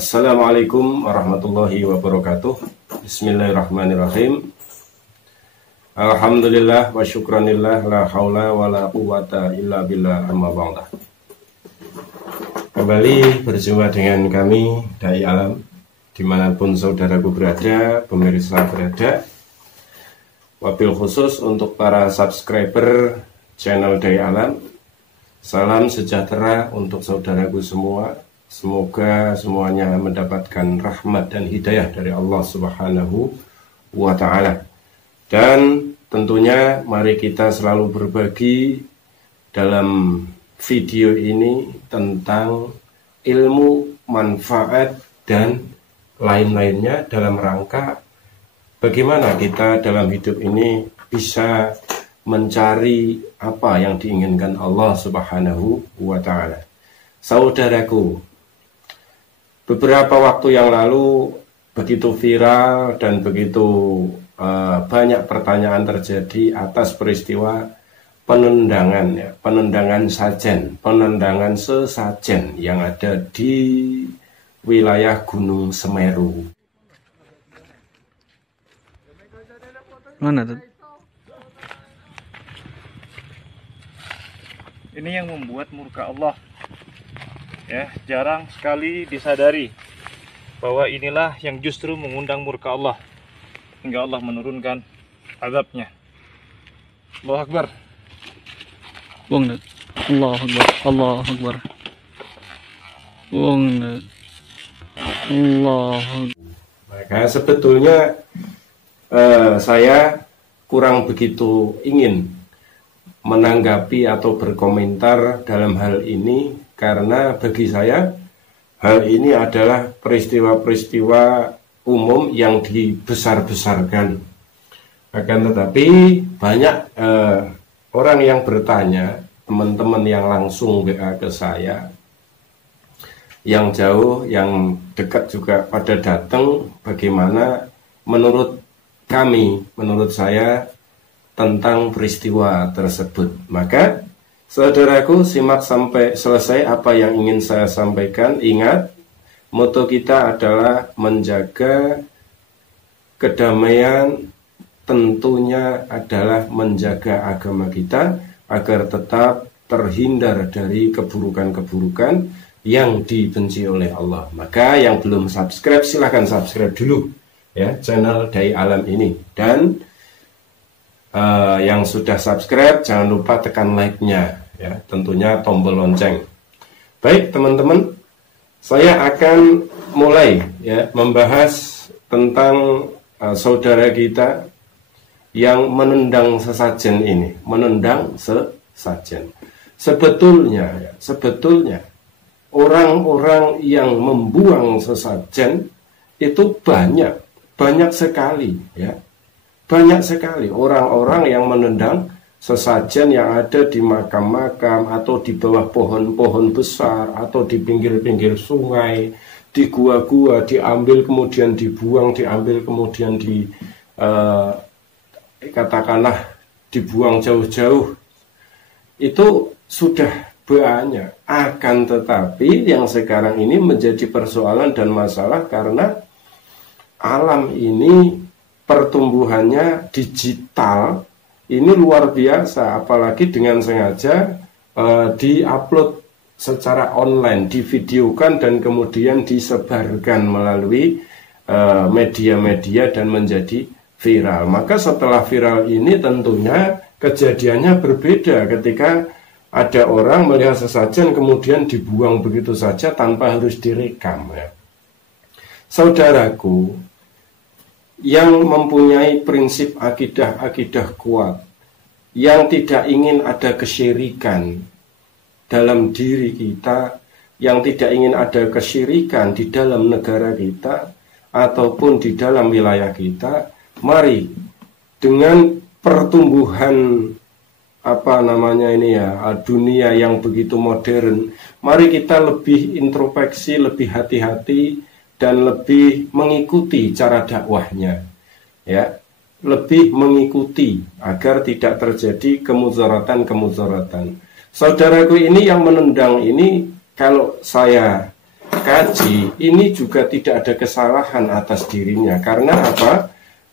Assalamualaikum warahmatullahi wabarakatuh. Bismillahirrahmanirrahim. Alhamdulillah wa syukranillah, la haula wa la quwata illa billah, amma ba'dah. Kembali berjumpa dengan kami Dai Alam, dimanapun saudaraku berada, pemirsa berada. Wabil khusus untuk para subscriber channel Dai Alam, salam sejahtera untuk saudaraku semua. Semoga semuanya mendapatkan rahmat dan hidayah dari Allah Subhanahu wa Ta'ala. Dan tentunya mari kita selalu berbagi dalam video ini tentang ilmu, manfaat, dan lain-lainnya dalam rangka bagaimana kita dalam hidup ini bisa mencari apa yang diinginkan Allah Subhanahu wa Ta'ala. Saudaraku, beberapa waktu yang lalu begitu viral dan begitu banyak pertanyaan terjadi atas peristiwa penendangan sesajen yang ada di wilayah Gunung Semeru. Mana tuh? Ini yang membuat murka Allah. Ya, jarang sekali disadari bahwa inilah yang justru mengundang murka Allah hingga Allah menurunkan azabnya. Allahu Akbar. Allahu Akbar. Allahu Akbar. Allahu. Maka sebetulnya saya kurang begitu ingin menanggapi atau berkomentar dalam hal ini, karena bagi saya hal ini adalah peristiwa-peristiwa umum yang dibesar-besarkan. Akan tetapi banyak orang yang bertanya, teman-teman yang langsung WA ke saya, yang jauh, yang dekat juga pada datang, bagaimana menurut kami, menurut saya tentang peristiwa tersebut. Maka saudaraku, simak sampai selesai apa yang ingin saya sampaikan. Ingat, moto kita adalah menjaga kedamaian, tentunya adalah menjaga agama kita agar tetap terhindar dari keburukan-keburukan yang dibenci oleh Allah. Maka yang belum subscribe, silahkan subscribe dulu ya channel Dai Alam ini. Dan yang sudah subscribe, jangan lupa tekan like-nya ya, tentunya tombol lonceng. Baik teman-teman, saya akan mulai ya membahas tentang saudara kita yang menendang sesajen ini. Menendang sesajen. Sebetulnya orang-orang yang membuang sesajen itu banyak sekali ya. Banyak sekali orang-orang yang menendang sesajen yang ada di makam-makam, atau di bawah pohon-pohon besar, atau di pinggir-pinggir sungai, di gua-gua, diambil kemudian dibuang, diambil kemudian katakanlah dibuang jauh-jauh. Itu sudah banyak. Akan tetapi yang sekarang ini menjadi persoalan dan masalah karena alam ini pertumbuhannya digital ini luar biasa, apalagi dengan sengaja diupload secara online, divideokan dan kemudian disebarkan melalui media-media dan menjadi viral. Maka setelah viral ini tentunya kejadiannya berbeda ketika ada orang melihat sesajen kemudian dibuang begitu saja tanpa harus direkam ya. Saudaraku, yang mempunyai prinsip akidah kuat, yang tidak ingin ada kesyirikan dalam diri kita, yang tidak ingin ada kesyirikan di dalam negara kita ataupun di dalam wilayah kita, mari dengan pertumbuhan dunia yang begitu modern, mari kita lebih introspeksi, lebih hati-hati dan lebih mengikuti cara dakwahnya ya, lebih mengikuti agar tidak terjadi kemudaratan. Saudaraku ini yang menendang ini, kalau saya kaji, ini juga tidak ada kesalahan atas dirinya. Karena apa?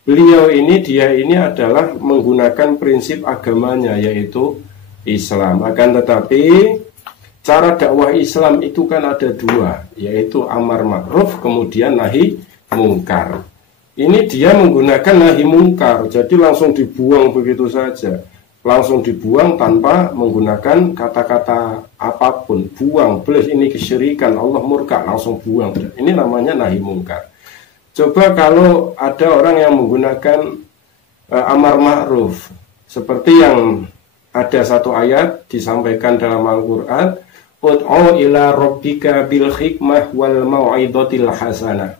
Beliau ini, dia ini adalah menggunakan prinsip agamanya, yaitu Islam. Akan tetapi cara dakwah Islam itu kan ada dua, yaitu amar ma'ruf, kemudian nahi mungkar. Ini dia menggunakan nahi mungkar, jadi langsung dibuang begitu saja. Langsung dibuang tanpa menggunakan kata-kata apapun. Buang, belas ini kesyirikan, Allah murka, langsung buang. Ini namanya nahi mungkar. Coba kalau ada orang yang menggunakan amar ma'ruf, seperti yang ada satu ayat disampaikan dalam Al-Quran, ud'u ila rabbika bil hikmah wal mau'izatil hasanah.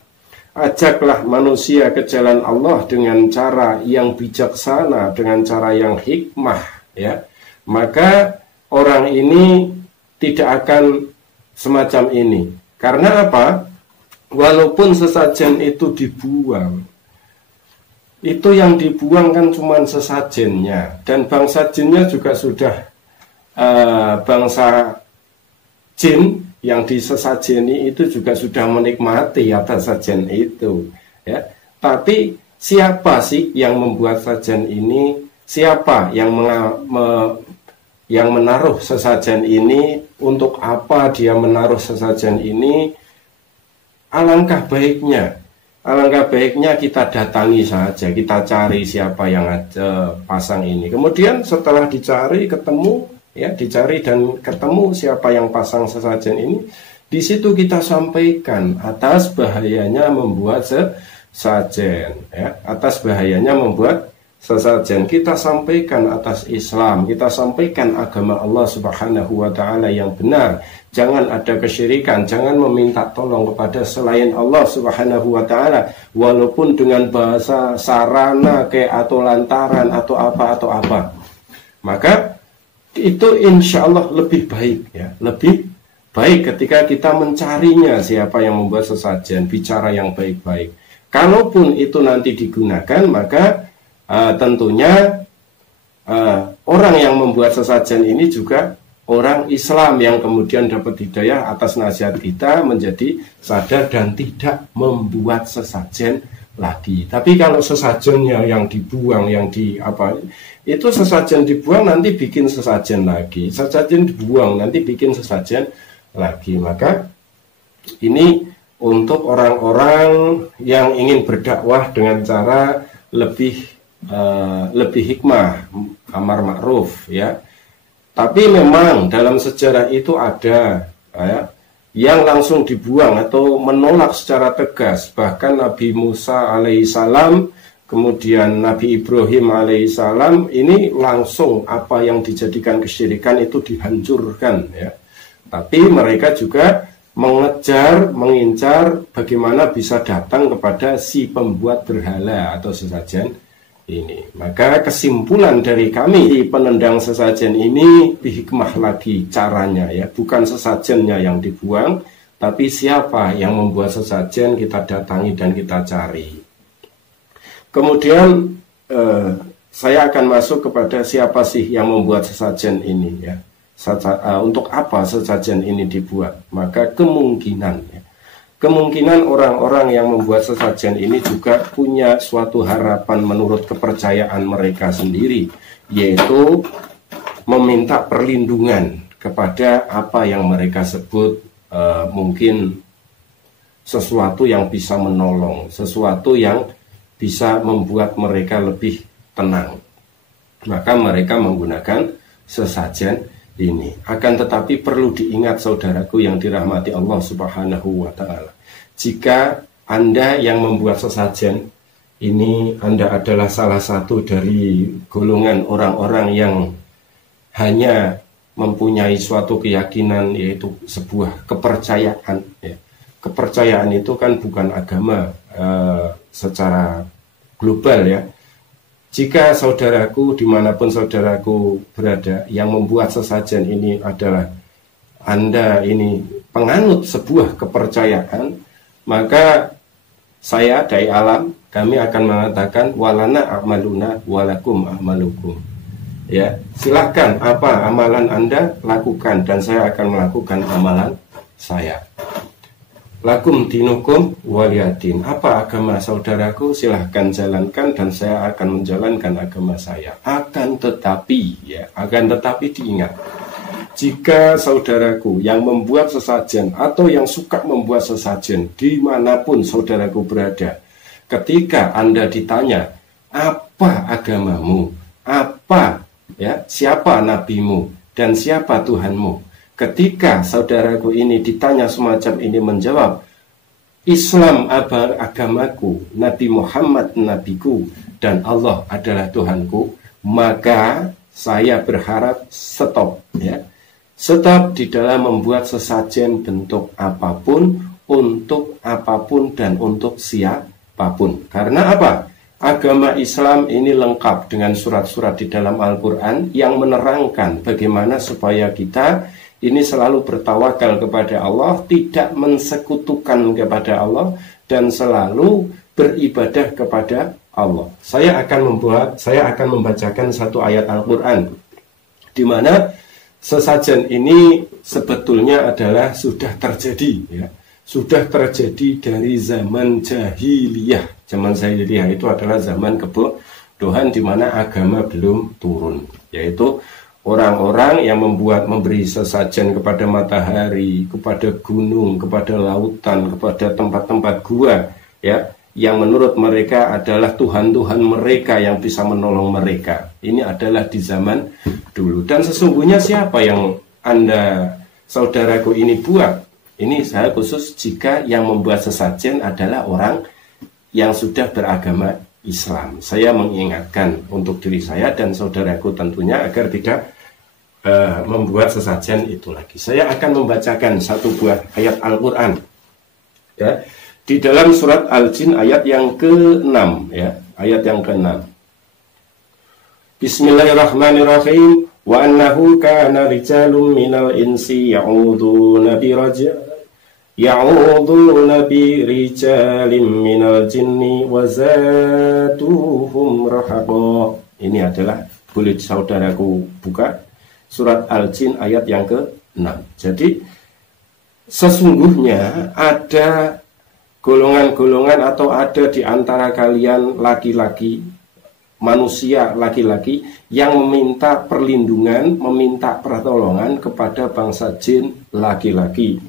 Ajaklah manusia ke jalan Allah dengan cara yang bijaksana, dengan cara yang hikmah, ya. Maka orang ini tidak akan semacam ini. Karena apa? Walaupun sesajen itu dibuang, itu yang dibuang kan cuma sesajennya, dan bangsa jinnya juga sudah bangsa jin yang disesajeni itu juga sudah menikmati atas sajen itu, ya. Tapi siapa sih yang membuat sajen ini? Siapa yang yang menaruh sesajen ini? Untuk apa dia menaruh sesajen ini? Alangkah baiknya kita datangi saja, kita cari siapa yang pasang ini. Kemudian setelah dicari ketemu, ya, dicari dan ketemu siapa yang pasang sesajen ini, di situ kita sampaikan atas bahayanya membuat sesajen, ya, atas bahayanya membuat sesajen. Kita sampaikan atas Islam, kita sampaikan agama Allah Subhanahu wa taala yang benar. Jangan ada kesyirikan, jangan meminta tolong kepada selain Allah Subhanahu wa taala, walaupun dengan bahasa sarana kayak atau lantaran atau apa. Maka itu insya Allah lebih baik, ya, lebih baik ketika kita mencarinya siapa yang membuat sesajen, bicara yang baik-baik. Kalaupun itu nanti digunakan, maka tentunya orang yang membuat sesajen ini juga orang Islam yang kemudian dapat hidayah atas nasihat kita, menjadi sadar dan tidak membuat sesajen lagi. Tapi kalau sesajennya yang dibuang, yang itu sesajen dibuang nanti bikin sesajen lagi, sesajen dibuang nanti bikin sesajen lagi. Maka ini untuk orang-orang yang ingin berdakwah dengan cara lebih hikmah, amar ma'ruf, ya. Tapi memang dalam sejarah itu ada, ya, yang langsung dibuang atau menolak secara tegas. Bahkan Nabi Musa alaihissalam, kemudian Nabi Ibrahim alaihissalam, ini langsung apa yang dijadikan kesyirikan itu dihancurkan, ya. Tapi mereka juga mengincar bagaimana bisa datang kepada si pembuat berhala atau sesajen ini. Maka kesimpulan dari kami, penendang sesajen ini hikmah lagi caranya, ya, bukan sesajennya yang dibuang, tapi siapa yang membuat sesajen kita datangi dan kita cari. Kemudian saya akan masuk kepada siapa sih yang membuat sesajen ini, ya. Untuk apa sesajen ini dibuat? Maka kemungkinan orang-orang yang membuat sesajen ini juga punya suatu harapan menurut kepercayaan mereka sendiri, yaitu meminta perlindungan kepada apa yang mereka sebut mungkin sesuatu yang bisa menolong, sesuatu yang bisa membuat mereka lebih tenang. Maka mereka menggunakan sesajen ini. Akan tetapi perlu diingat saudaraku yang dirahmati Allah Subhanahu wa taala. Jika Anda yang membuat sesajen ini, Anda adalah salah satu dari golongan orang-orang yang hanya mempunyai suatu keyakinan, yaitu sebuah kepercayaan, ya. Kepercayaan itu kan bukan agama secara global, ya. Jika saudaraku, dimanapun saudaraku berada, yang membuat sesajen ini adalah Anda ini penganut sebuah kepercayaan, maka saya, Dai Alam, kami akan mengatakan walana a'maluna walakum a'malukum. Ya, silahkan apa amalan Anda lakukan dan saya akan melakukan amalan saya. Lakum dinukum waliyadin. Apa agama saudaraku? Silahkan jalankan dan saya akan menjalankan agama saya. Akan tetapi diingat, jika saudaraku yang membuat sesajen atau yang suka membuat sesajen dimanapun saudaraku berada, ketika Anda ditanya apa agamamu, siapa nabimu dan siapa Tuhanmu, ketika saudaraku ini ditanya semacam ini menjawab, Islam agamaku, Nabi Muhammad nabiku, dan Allah adalah Tuhanku, maka saya berharap stop di dalam membuat sesajen bentuk apapun, untuk apapun dan untuk siapapun. Karena apa? Agama Islam ini lengkap dengan surat-surat di dalam Al-Quran yang menerangkan bagaimana supaya kita ini selalu bertawakal kepada Allah, tidak mensekutukan kepada Allah, dan selalu beribadah kepada Allah. Saya akan membacakan satu ayat Al-Quran di mana sesajen ini sebetulnya adalah sudah terjadi, sudah terjadi dari zaman jahiliyah. Zaman jahiliyah itu adalah zaman kebodohan di mana agama belum turun, yaitu orang-orang yang memberi sesajen kepada matahari, kepada gunung, kepada lautan, kepada tempat-tempat gua, yang menurut mereka adalah Tuhan-Tuhan mereka yang bisa menolong mereka. Ini adalah di zaman dulu. Dan sesungguhnya siapa yang Anda, saudaraku ini buat? Ini saya khusus jika yang membuat sesajen adalah orang yang sudah beragama Islam. Saya mengingatkan untuk diri saya dan saudaraku tentunya agar tidak membuat sesajen itu lagi. Saya akan membacakan satu buah ayat Al-Quran di dalam surat Al-Jin ayat yang ke-6, ayat yang ke-6. Bismillahirrahmanirrahim. Wa annahu kana rijalun minal insi ya'uduna bi rijalin minal jinni wa zatuhum rahaqa. Ini adalah, boleh saudaraku buka surat Al-Jin ayat yang ke-6. Jadi sesungguhnya ada golongan-golongan atau ada di antara kalian laki-laki, manusia laki-laki yang meminta perlindungan, meminta pertolongan kepada bangsa jin laki-laki.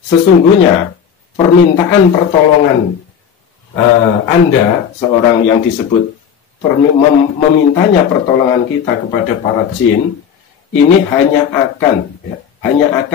Sesungguhnya permintaan pertolongan Anda, seorang yang disebut memintanya pertolongan kita kepada para jin, ini hanya akan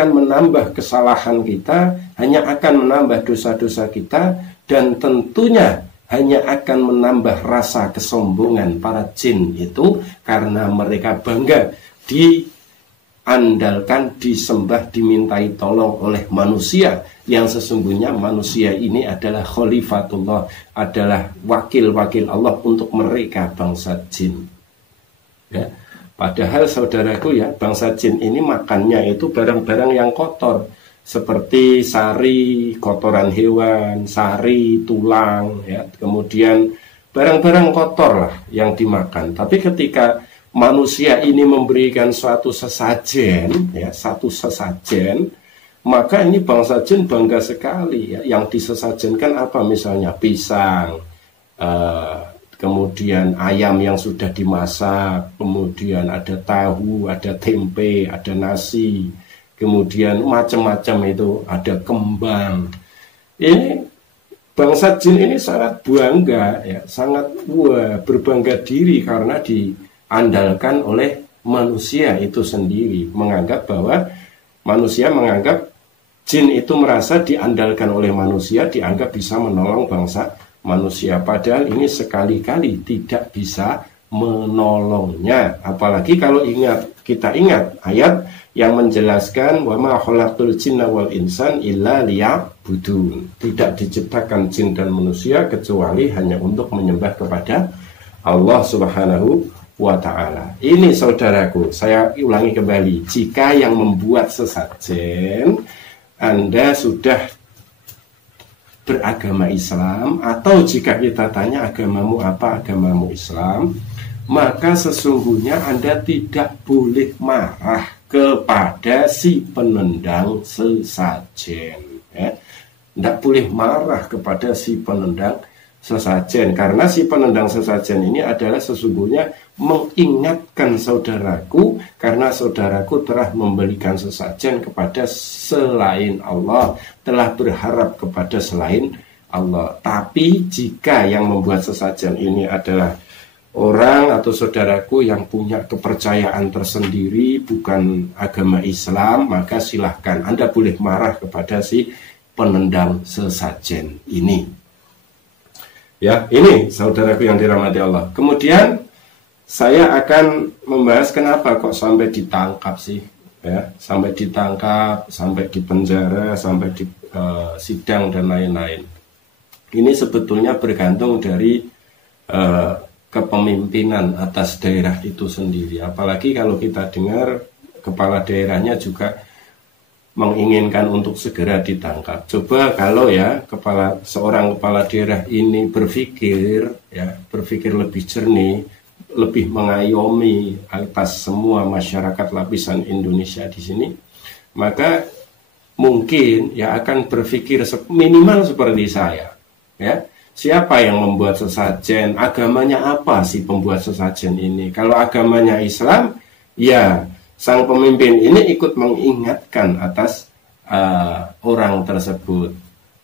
menambah kesalahan kita, hanya akan menambah dosa-dosa kita, dan tentunya hanya akan menambah rasa kesombongan para jin itu, karena mereka bangga diandalkan, disembah, dimintai tolong oleh manusia, yang sesungguhnya manusia ini adalah khalifatullah, adalah wakil-wakil Allah untuk mereka bangsa jin. Padahal saudaraku bangsa jin ini makannya itu barang-barang yang kotor, seperti sari, kotoran hewan, sari, tulang, kemudian barang-barang kotor lah yang dimakan. Tapi ketika manusia ini memberikan suatu sesajen, maka ini bangsa jin bangga sekali. Yang disesajenkan apa? Misalnya pisang, kemudian ayam yang sudah dimasak, kemudian ada tahu, ada tempe, ada nasi, kemudian macam-macam itu, ada kembang. Ini bangsa jin ini sangat bangga, sangat berbangga diri karena diandalkan oleh manusia itu sendiri. Manusia menganggap jin itu merasa diandalkan oleh manusia, dianggap bisa menolong bangsa manusia, padahal ini sekali-kali tidak bisa menolongnya. Apalagi kalau kita ingat ayat yang menjelaskan wa ma khalaqtul jinna wal insan illa liya'budun. Tidak diciptakan jin dan manusia kecuali hanya untuk menyembah kepada Allah Subhanahu wa ta'ala. Ini saudaraku, saya ulangi kembali, jika yang membuat sesajen Anda sudah beragama Islam, atau jika kita tanya agamamu apa, agamamu Islam, maka sesungguhnya Anda tidak boleh marah kepada si penendang sesajen. tidak boleh marah kepada si penendang sesajen, karena si penendang sesajen ini adalah sesungguhnya mengingatkan saudaraku, karena saudaraku telah memberikan sesajen kepada selain Allah, telah berharap kepada selain Allah. Tapi jika yang membuat sesajen ini adalah orang atau saudaraku yang punya kepercayaan tersendiri, bukan agama Islam, maka silahkan Anda boleh marah kepada si penendang sesajen ini. Ya, ini saudaraku yang dirahmati Allah. Kemudian saya akan membahas kenapa kok sampai ditangkap sih, ya, sampai ditangkap, sampai dipenjara, sampai di sidang dan lain-lain. Ini sebetulnya bergantung dari kepemimpinan atas daerah itu sendiri. Apalagi kalau kita dengar kepala daerahnya juga menginginkan untuk segera ditangkap. Coba kalau ya seorang kepala daerah ini berpikir lebih jernih, lebih mengayomi atas semua masyarakat lapisan Indonesia di sini, maka mungkin ya akan berpikir minimal seperti saya, ya. Siapa yang membuat sesajen? Agamanya apa sih pembuat sesajen ini? Kalau agamanya Islam, ya sang pemimpin ini ikut mengingatkan atas orang tersebut.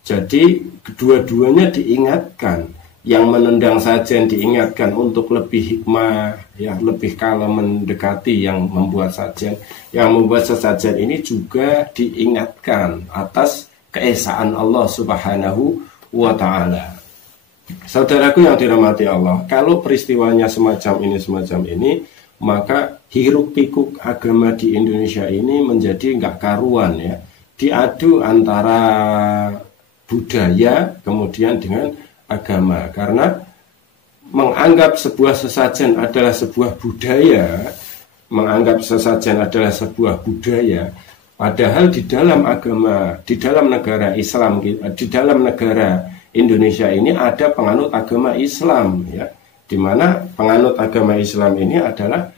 Jadi kedua-duanya diingatkan. Yang menendang sajen diingatkan untuk lebih hikmah, ya, lebih kalem mendekati yang membuat sajen. Yang membuat sesajen ini juga diingatkan atas keesaan Allah Subhanahu wa Ta'ala. Saudaraku yang dirahmati Allah, kalau peristiwanya semacam ini, maka hiruk pikuk agama di Indonesia ini menjadi nggak karuan, ya. Diadu antara budaya kemudian dengan agama, karena menganggap sebuah sesajen adalah sebuah budaya, padahal di dalam agama, di dalam negara Islam, di dalam negara Indonesia ini ada penganut agama Islam, ya, di mana penganut agama Islam ini adalah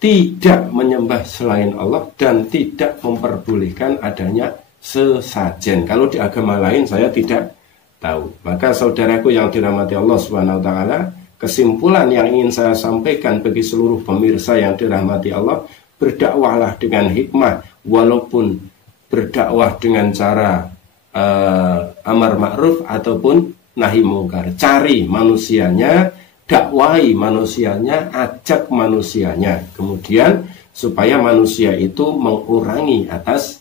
tidak menyembah selain Allah dan tidak memperbolehkan adanya sesajen. Kalau di agama lain saya tidak tahu. Maka saudaraku yang dirahmati Allah Subhanahu wa Ta'ala, kesimpulan yang ingin saya sampaikan bagi seluruh pemirsa yang dirahmati Allah, berdakwahlah dengan hikmah, walaupun berdakwah dengan cara amar ma'ruf ataupun nahi mungkar. Cari manusianya, dakwahi manusianya, ajak manusianya, kemudian supaya manusia itu mengurangi atas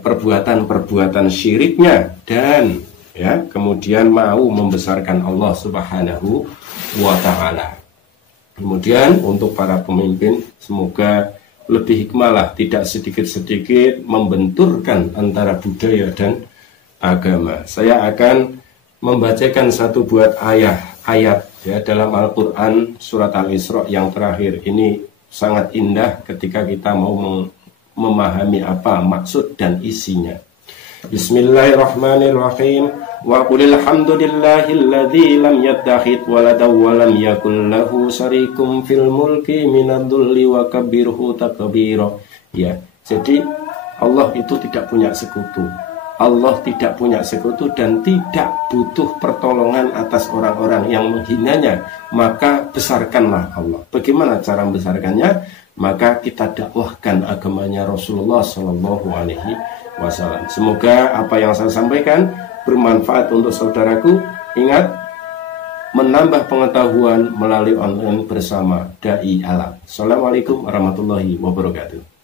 perbuatan-perbuatan syiriknya, dan ya kemudian mau membesarkan Allah Subhanahu wa Ta'ala. Kemudian untuk para pemimpin, semoga lebih hikmahlah, tidak sedikit-sedikit membenturkan antara budaya dan agama. Saya akan membacakan satu buah ayat ya dalam Al-Quran surat Al-Isra yang terakhir. Ini sangat indah ketika kita mau memahami apa maksud dan isinya. Bismillahirrahmanirrahim. Wa qulil hamdulillahilladzi lam yattakhidh waladan wa lam yakul lahu syarikum fil mulki minadh-dhulli wa kabbirhu takbira. Ya, jadi Allah itu tidak punya sekutu. Allah tidak punya sekutu dan tidak butuh pertolongan atas orang-orang yang menghinanya. Maka besarkanlah Allah. Bagaimana cara membesarkannya? Maka kita dakwahkan agamanya Rasulullah Shallallahu Alaihi Wasallam. Semoga apa yang saya sampaikan bermanfaat untuk saudaraku. Ingat, menambah pengetahuan melalui online bersama Dai Alam. Assalamualaikum warahmatullahi wabarakatuh.